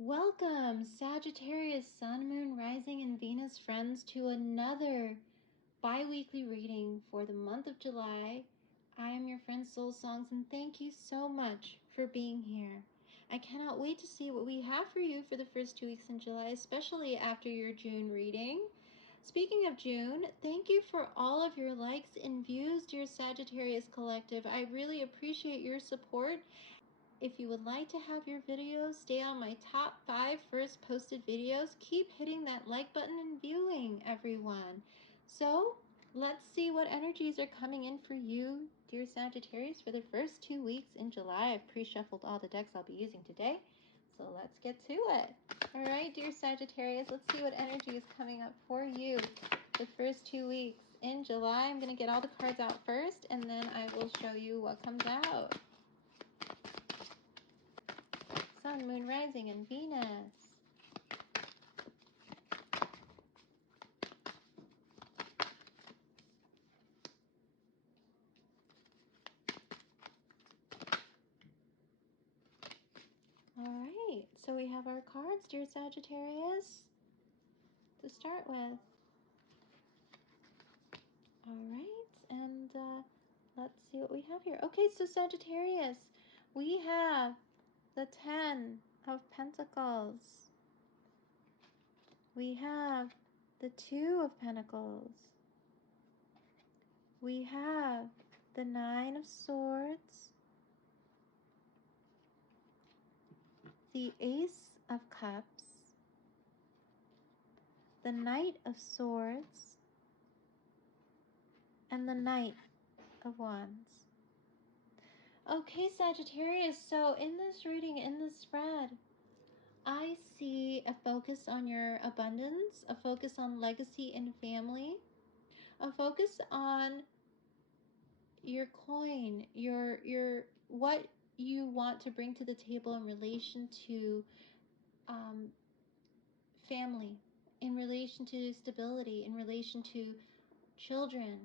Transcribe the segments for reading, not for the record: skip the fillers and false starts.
Welcome, Sagittarius, Sun, Moon, Rising, and Venus friends, to another bi-weekly reading for the month of July. I am your friend Soul Songs, and thank you so much for being here. I cannot wait to see what we have for you for the first 2 weeks in July, especially after your June reading. Speaking of June, thank you for all of your likes and views, dear Sagittarius Collective. I really appreciate your support. If you would like to have your videos stay on my top 5 first posted videos, keep hitting that like button and viewing, everyone. So let's see what energies are coming in for you, dear Sagittarius, for the first 2 weeks in July. I've pre-shuffled all the decks I'll be using today, so let's get to it. All right, dear Sagittarius, let's see what energy is coming up for you the first 2 weeks in July. I'm going to get all the cards out first, and then I will show you what comes out. Sun, Moon, Rising, and Venus. All right, so we have our cards, dear Sagittarius, to start with. All right, and let's see what we have here. Okay, so Sagittarius, we have the 10 of Pentacles. We have the 2 of Pentacles. We have the 9 of Swords, the Ace of Cups, the Knight of Swords, and the Knight of Wands. Okay, Sagittarius, so in this reading, in this spread, I see a focus on your abundance, a focus on legacy and family, a focus on your coin, your what you want to bring to the table in relation to family, in relation to stability, in relation to children,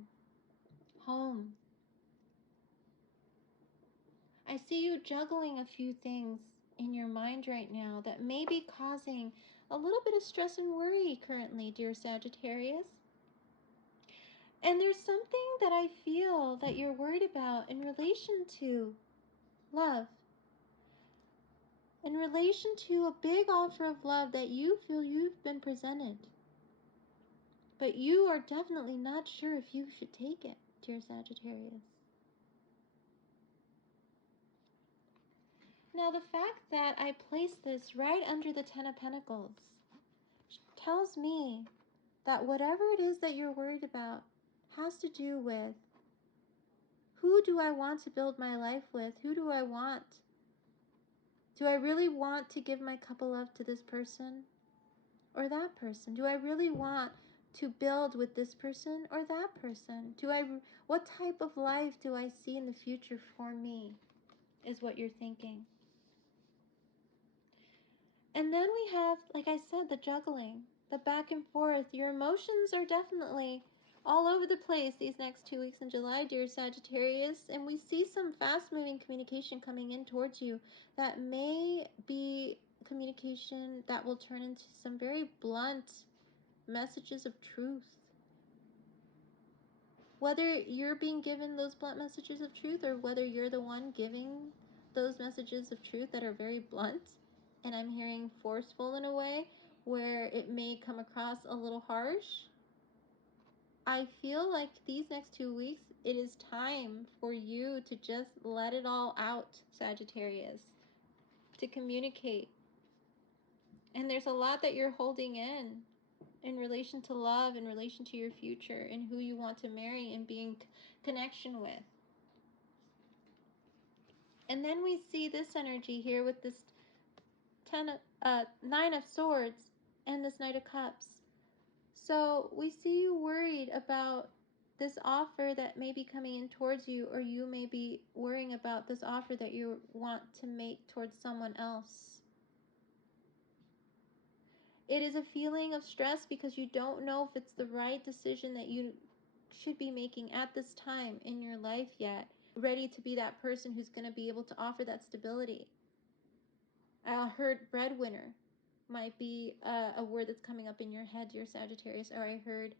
home. I see you juggling a few things in your mind right now that may be causing a little bit of stress and worry currently, dear Sagittarius. And there's something that I feel that you're worried about in relation to love, in relation to a big offer of love that you feel you've been presented, but you are definitely not sure if you should take it, dear Sagittarius. Now, the fact that I placed this right under the 10 of Pentacles tells me that whatever it is that you're worried about has to do with, who do I want to build my life with? Who do I want? Do I really want to give my cup of love to this person or that person? Do I really want to build with this person or that person? What type of life do I see in the future for me, is what you're thinking. And then we have, like I said, the juggling, the back and forth. Your emotions are definitely all over the place these next 2 weeks in July, dear Sagittarius. And we see some fast-moving communication coming in towards you that may be communication that will turn into some very blunt messages of truth. Whether you're being given those blunt messages of truth or whether you're the one giving those messages of truth that are very blunt, and I'm hearing forceful in a way where it may come across a little harsh, I feel like these next 2 weeks, it is time for you to just let it all out, Sagittarius, to communicate. And there's a lot that you're holding in relation to love, in relation to your future, and who you want to marry and be in connection with. And then we see this energy here with this 9 of Swords and this Knight of Cups. So we see you worried about this offer that may be coming in towards you, or you may be worrying about this offer that you want to make towards someone else. It is a feeling of stress because you don't know if it's the right decision that you should be making at this time in your life yet, ready to be that person who's going to be able to offer that stability. I heard breadwinner might be a word that's coming up in your head, dear Sagittarius. Or I heard,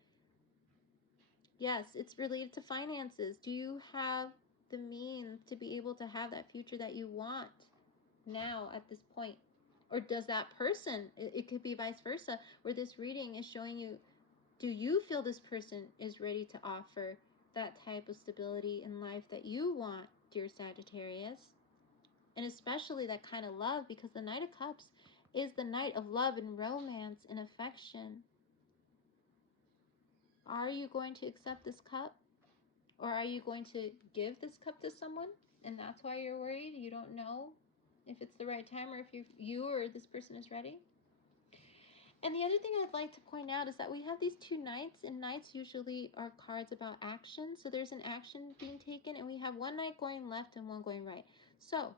yes, it's related to finances. Do you have the means to be able to have that future that you want now at this point? Or does that person, it could be vice versa, where this reading is showing you, do you feel this person is ready to offer that type of stability in life that you want, dear Sagittarius? And especially that kind of love, because the Knight of Cups is the night of love and romance and affection. Are you going to accept this cup? Or are you going to give this cup to someone? And that's why you're worried. You don't know if it's the right time or if you or this person is ready. And the other thing I'd like to point out is that we have these two knights, and knights usually are cards about action. So there's an action being taken, and we have one knight going left and one going right. So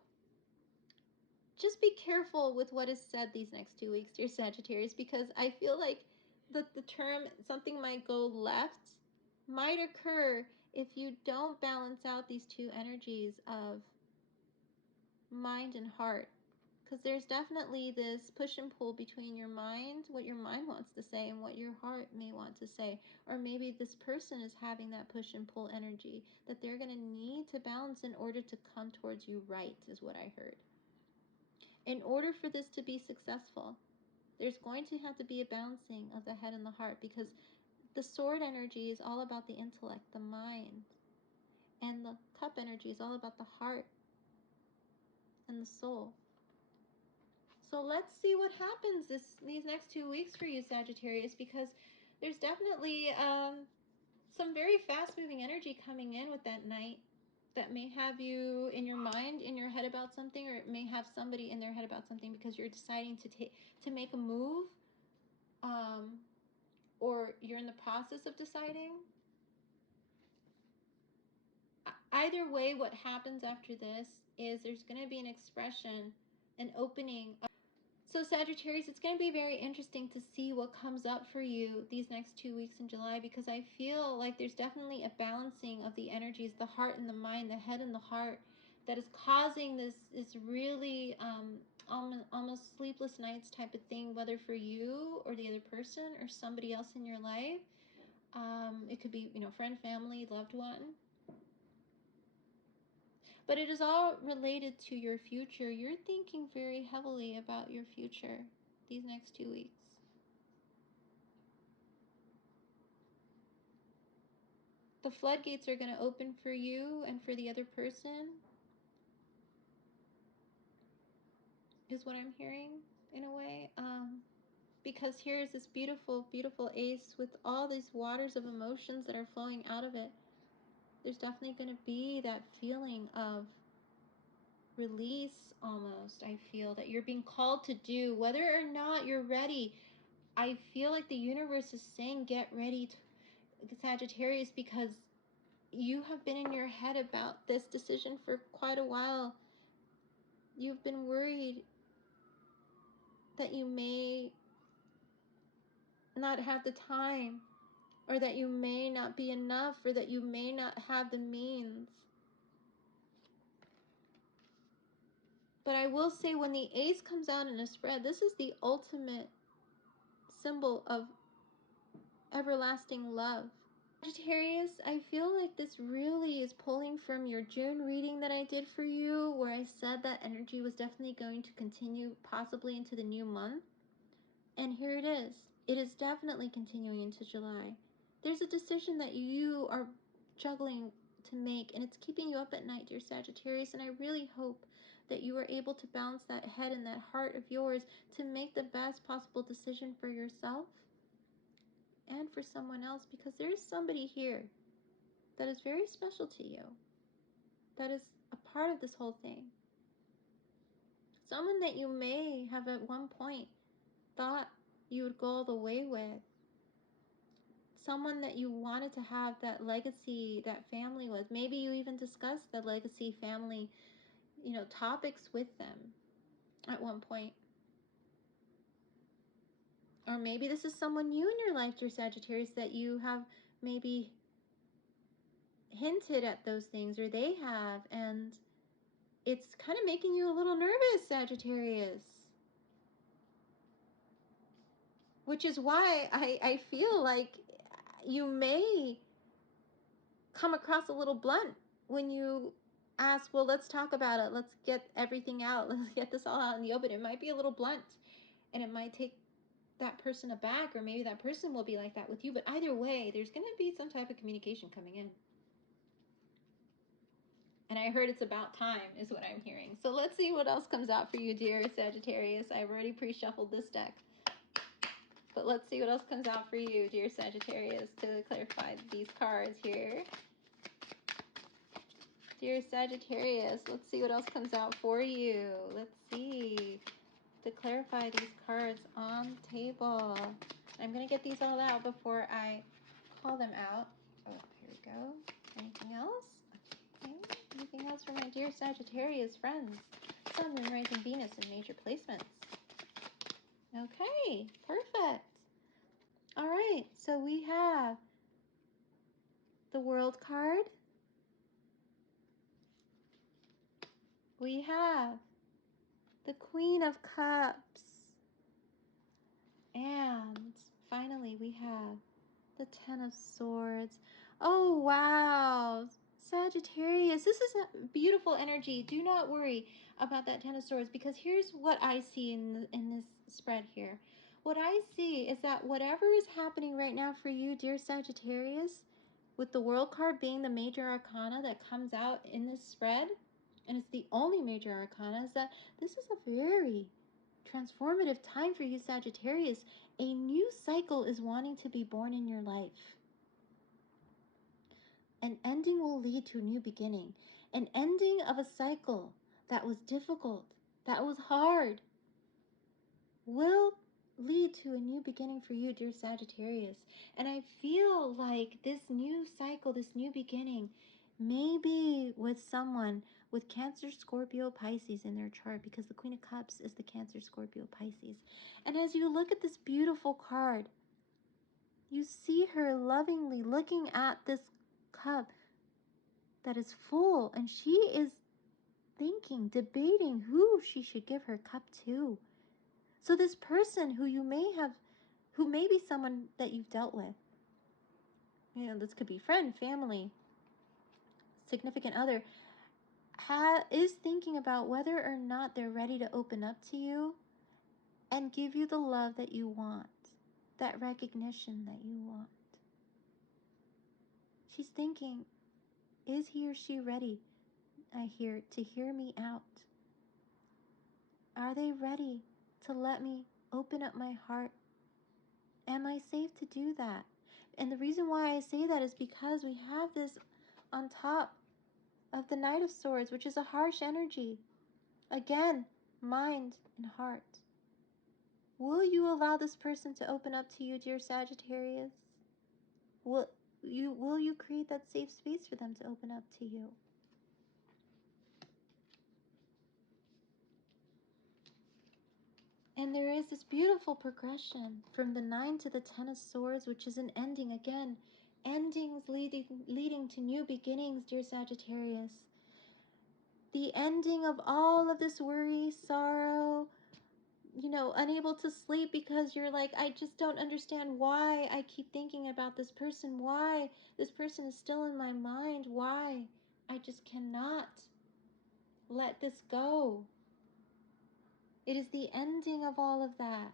just be careful with what is said these next 2 weeks, dear Sagittarius, because I feel like the term something might go left might occur if you don't balance out these two energies of mind and heart. Because there's definitely this push and pull between your mind, what your mind wants to say, and what your heart may want to say. Or maybe this person is having that push and pull energy that they're going to need to balance in order to come towards you right, is what I heard. In order for this to be successful, there's going to have to be a balancing of the head and the heart, because the sword energy is all about the intellect, the mind, and the cup energy is all about the heart and the soul. So let's see what happens these next 2 weeks for you, Sagittarius, because there's definitely some very fast-moving energy coming in with that Knight that may have you in your mind, in your head about something, or it may have somebody in their head about something because you're deciding to make a move, or you're in the process of deciding. Either way, what happens after this is there's going to be an expression, an opening. So Sagittarius, it's going to be very interesting to see what comes up for you these next 2 weeks in July, because I feel like there's definitely a balancing of the energies, the heart and the mind, the head and the heart, that is causing this really almost sleepless nights type of thing, whether for you or the other person or somebody else in your life. It could be, friend, family, loved one. But it is all related to your future. You're thinking very heavily about your future these next 2 weeks. The floodgates are going to open for you and for the other person, is what I'm hearing in a way. Because here's this beautiful, beautiful ace with all these waters of emotions that are flowing out of it. There's definitely going to be that feeling of release almost. I feel that you're being called to do, whether or not you're ready. I feel like the universe is saying get ready, Sagittarius, because you have been in your head about this decision for quite a while. You've been worried that you may not have the time, or that you may not be enough, or that you may not have the means. But I will say, when the ace comes out in a spread, this is the ultimate symbol of everlasting love. Sagittarius, I feel like this really is pulling from your June reading that I did for you, where I said that energy was definitely going to continue possibly into the new month. And here it is. It is definitely continuing into July. There's a decision that you are juggling to make, and it's keeping you up at night, dear Sagittarius, and I really hope that you are able to balance that head and that heart of yours to make the best possible decision for yourself and for someone else, because there is somebody here that is very special to you, that is a part of this whole thing. Someone that you may have at one point thought you would go all the way with. Someone that you wanted to have that legacy, that family with. Maybe you even discussed the legacy family, topics with them at one point. Or maybe this is someone new in your life, dear Sagittarius, that you have maybe hinted at those things, or they have, and it's kind of making you a little nervous, Sagittarius. which is why I feel like you may come across a little blunt when you ask, well, let's talk about it. Let's get everything out. Let's get this all out in the open. It might be a little blunt, and it might take that person aback, or maybe that person will be like that with you. But either way, there's going to be some type of communication coming in. And I heard it's about time is what I'm hearing. So let's see what else comes out for you, dear Sagittarius. I've already pre-shuffled this deck. But let's see what else comes out for you, dear Sagittarius, to clarify these cards here. Dear Sagittarius, let's see what else comes out for you. Let's see. To clarify these cards on the table. I'm going to get these all out before I call them out. Oh, here we go. Anything else? Okay. Anything else for my dear Sagittarius friends? Sun, Moon, Rising, Venus in major placements. Okay, perfect. All right, so we have the World card. We have the Queen of Cups. And finally, we have the Ten of Swords. Oh, wow. Sagittarius, this is a beautiful energy. Do not worry about that Ten of Swords, because here's what I see in this spread here. What I see is that whatever is happening right now for you, dear Sagittarius, with the World card being the major arcana that comes out in this spread, and it's the only major arcana, is that this is a very transformative time for you, Sagittarius. A new cycle is wanting to be born in your life. An ending will lead to a new beginning. An ending of a cycle that was difficult, that was hard, will lead to a new beginning for you, dear Sagittarius. And I feel like this new cycle, this new beginning, may be with someone with Cancer, Scorpio, Pisces in their chart, because the Queen of Cups is the Cancer, Scorpio, Pisces. And as you look at this beautiful card, you see her lovingly looking at this cup that is full, and she is thinking, debating who she should give her cup to. So this person who you may have, who may be someone that you've dealt with, you know, this could be friend, family, significant other, is thinking about whether or not they're ready to open up to you and give you the love that you want, that recognition that you want. She's thinking, is he or she ready, to hear me out? Are they ready to let me open up my heart? Am I safe to do that? And the reason why I say that is because we have this on top of the Knight of Swords, which is a harsh energy. Again, mind and heart. Will you allow this person to open up to you, dear Sagittarius? Will you create that safe space for them to open up to you? And there is this beautiful progression from the 9 to the 10 of Swords, which is an ending. Again, endings leading to new beginnings, dear Sagittarius. The ending of all of this worry, sorrow, you know, unable to sleep because you're like, I just don't understand why I keep thinking about this person, why this person is still in my mind, why I just cannot let this go. It is the ending of all of that.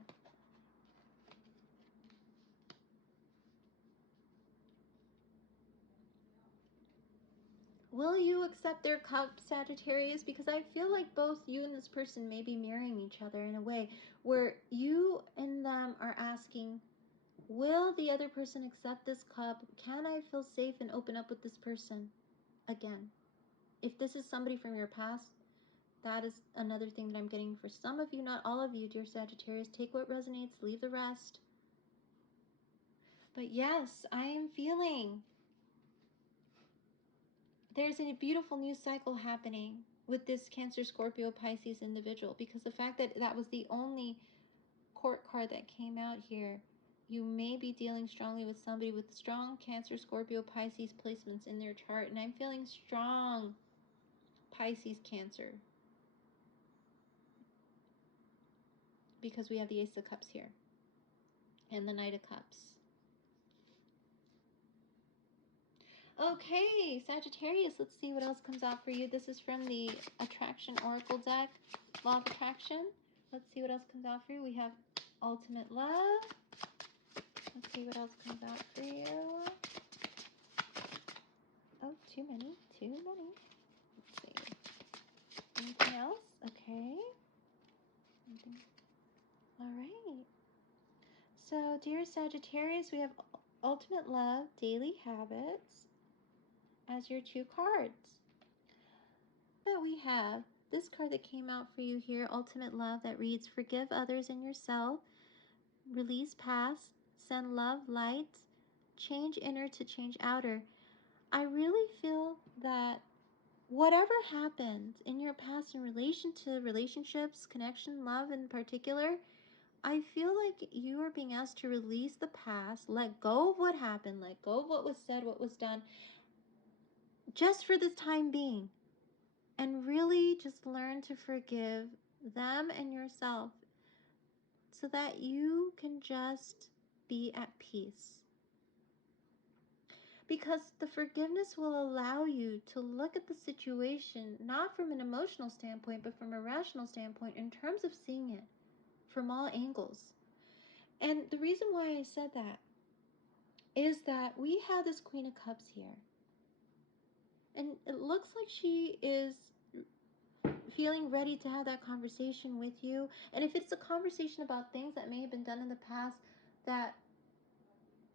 Will you accept their cup, Sagittarius? Because I feel like both you and this person may be marrying each other in a way where you and them are asking, will the other person accept this cup? Can I feel safe and open up with this person again? If this is somebody from your past, that is another thing that I'm getting for some of you, not all of you, dear Sagittarius. Take what resonates, leave the rest. But yes, I am feeling there's a beautiful new cycle happening with this Cancer, Scorpio, Pisces individual, because the fact that that was the only court card that came out here, you may be dealing strongly with somebody with strong Cancer, Scorpio, Pisces placements in their chart. And I'm feeling strong Pisces, Cancer, because we have the Ace of Cups here. and the Knight of Cups. Okay, Sagittarius, let's see what else comes out for you. This is from the Attraction Oracle deck, Law of Attraction. Let's see what else comes out for you. We have Ultimate Love. Let's see what else comes out for you. Oh, too many. Let's see. Anything else? Okay. All right. So, dear Sagittarius, we have Ultimate Love, Daily Habits as your 2 cards. That we have this card that came out for you here, Ultimate Love, that reads, forgive others and yourself, release past, send love, light, change inner to change outer. I really feel that whatever happened in your past in relation to relationships, connection, love in particular, I feel like you are being asked to release the past, let go of what happened, let go of what was said, what was done, just for this time being. And really just learn to forgive them and yourself so that you can just be at peace. Because the forgiveness will allow you to look at the situation not from an emotional standpoint, but from a rational standpoint in terms of seeing it from all angles. And the reason why I said that is that we have this Queen of Cups here. And it looks like she is feeling ready to have that conversation with you. And if it's a conversation about things that may have been done in the past that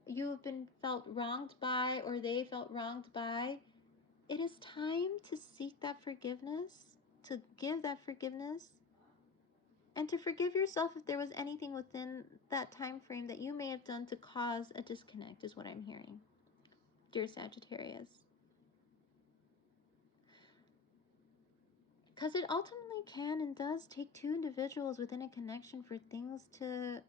you have been felt wronged by or they felt wronged by, it is time to seek that forgiveness, to give that forgiveness, and to forgive yourself if there was anything within that time frame that you may have done to cause a disconnect, is what I'm hearing, dear Sagittarius. Because it ultimately can and does take 2 individuals within a connection for things to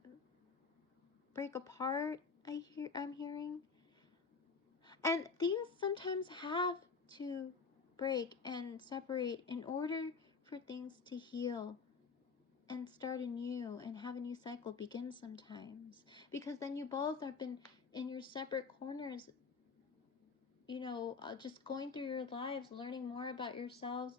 break apart, I'm hearing. And things sometimes have to break and separate in order for things to heal and start anew and have a new cycle begin sometimes. Because then you both have been in your separate corners, you know, just going through your lives, learning more about yourselves,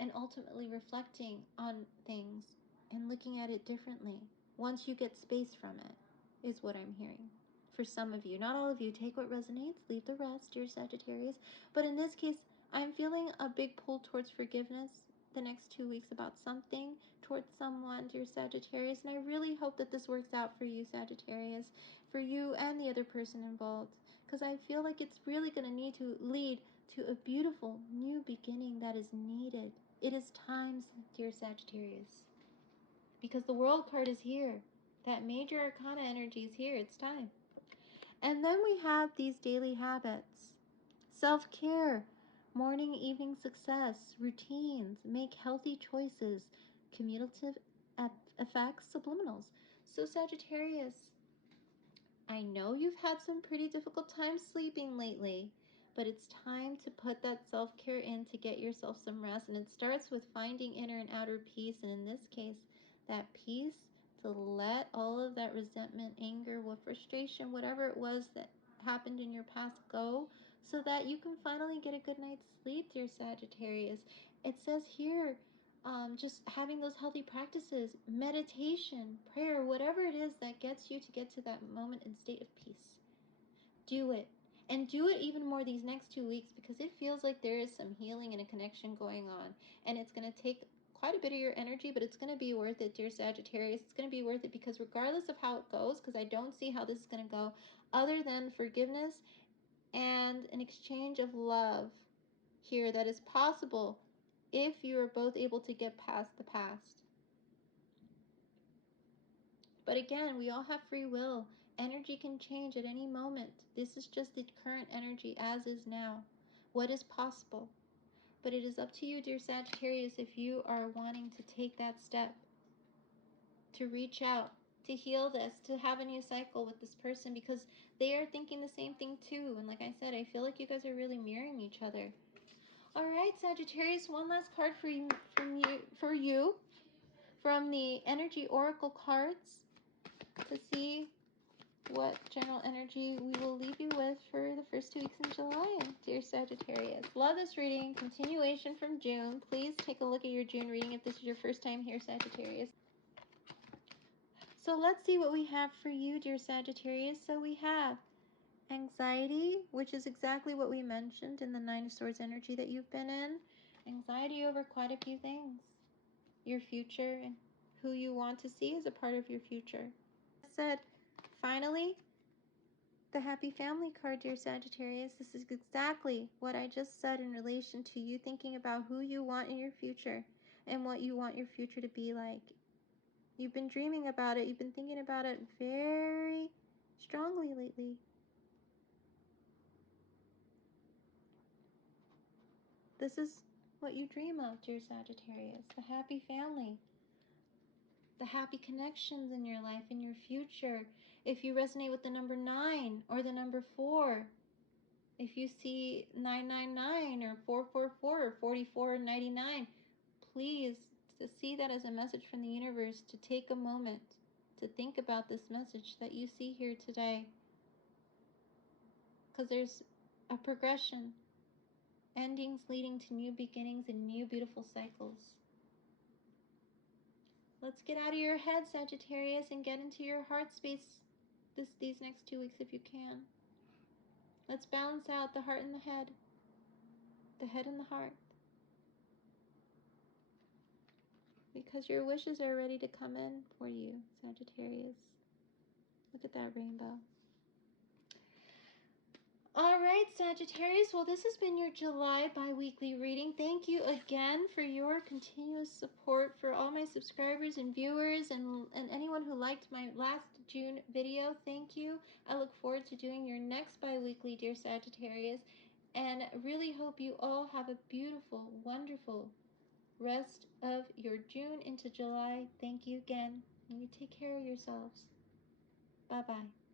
and ultimately reflecting on things and looking at it differently once you get space from it, is what I'm hearing. For some of you, not all of you, take what resonates, leave the rest, dear Sagittarius. But in this case, I'm feeling a big pull towards forgiveness the next 2 weeks about something, towards someone, dear Sagittarius. And I really hope that this works out for you, Sagittarius, for you and the other person involved. Because I feel like it's really going to need to lead to a beautiful new beginning that is needed. It is time, dear Sagittarius. Because the World card is here. That major arcana energy is here. It's time. And then we have these daily habits. Self-care, morning, evening success, routines, make healthy choices, cumulative effects, subliminals. So Sagittarius, I know you've had some pretty difficult times sleeping lately, but it's time to put that self-care in to get yourself some rest. And it starts with finding inner and outer peace. And in this case, that peace to let all of that resentment, anger, frustration, whatever it was that happened in your past go, so that you can finally get a good night's sleep, dear Sagittarius. It says here, just having those healthy practices, meditation, prayer, whatever it is that gets you to get to that moment and state of peace. Do it. And do it even more these next 2 weeks, because it feels like there is some healing and a connection going on. And it's going to take quite a bit of your energy, but it's going to be worth it, dear Sagittarius. It's going to be worth it because regardless of how it goes, because I don't see how this is going to go, other than forgiveness and an exchange of love here that is possible if you are both able to get past the past. But again, we all have free will. Energy can change at any moment. This is just the current energy as is now. What is possible? But it is up to you, dear Sagittarius, if you are wanting to take that step, to reach out, to heal this, to have a new cycle with this person, because they are thinking the same thing too. And like I said, I feel like you guys are really mirroring each other. All right, Sagittarius, one last card for you from the Energy Oracle cards to see what general energy we will leave you with for the first 2 weeks in July, dear Sagittarius. Love this reading. Continuation from June. Please take a look at your June reading if this is your first time here, Sagittarius. So let's see what we have for you, dear Sagittarius. So we have anxiety, which is exactly what we mentioned in the Nine of Swords energy that you've been in. Anxiety over quite a few things. Your future and who you want to see as a part of your future. I said, finally, the happy family card, dear Sagittarius. This is exactly what I just said in relation to you thinking about who you want in your future and what you want your future to be like. You've been dreaming about it. You've been thinking about it very strongly lately. This is what you dream of, dear Sagittarius. The happy family. The happy connections in your life, in your future. If you resonate with the number 9 or the number 4, if you see 999 or 444 or 4499, please to see that as a message from the universe, to take a moment to think about this message that you see here today. Because there's a progression, endings leading to new beginnings and new beautiful cycles. Let's get out of your head, Sagittarius, and get into your heart space these next 2 weeks if you can. Let's balance out the heart and the head and the heart. Because your wishes are ready to come in for you, Sagittarius. Look at that rainbow. All right, Sagittarius. Well, this has been your July bi-weekly reading. Thank you again for your continuous support, for all my subscribers and viewers and anyone who liked my last June video. Thank you. I look forward to doing your next bi-weekly, dear Sagittarius, and really hope you all have a beautiful, wonderful rest of your June into July. Thank you again, and you take care of yourselves. Bye-bye.